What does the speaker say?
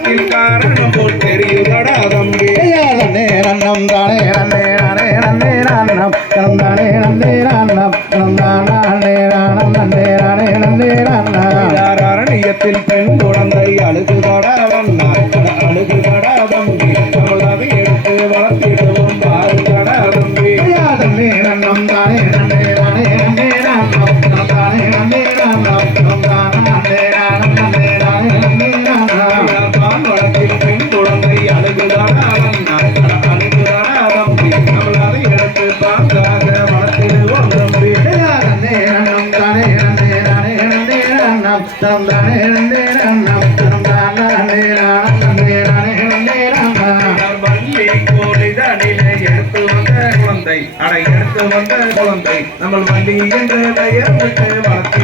குணத்தில் காரணம் போல் தெரியுதடா தம்பி நேரம் தானே நன்னே நானே நன்னே நானம் தானே நன்னே நானம் தானே நானம் நன்னே நானே நன்னே நானம் அரணியத்தில் பெண் குழந்தை அழுகுதடா வண்ணா அழுகுதடா தம்பி நம்மள் அதை எடுத்து வளர்த்திடுவோம் பாருதடா தம்பி நன்னம் தானே நன்னே நானே நன்னே நானம் தானே நன்னே நானம் தானே நானம் நன்னே நானே நன்னே நானம் பால்வளத்தில் பெண் குழந்தை அழுகுதடா வண்ணா அழுகுதடா தம்பி நம்மள் அதை எடுத்து பாங்காக வளர்த்திடுவோம் தம்பி நன்னம் தானே நன்னே நானே நன்னே நானம் தானே நன்னே நானம் தானே நானம் நன்னே நானே நன்னே நானம் வள்ளி கோழிதனிலே எடுத்து வந்த குழந்தை அடை எடுத்து வந்த குழந்தை நம்ம வள்ளி என்ற பெயர் விட்டு வளர்த்து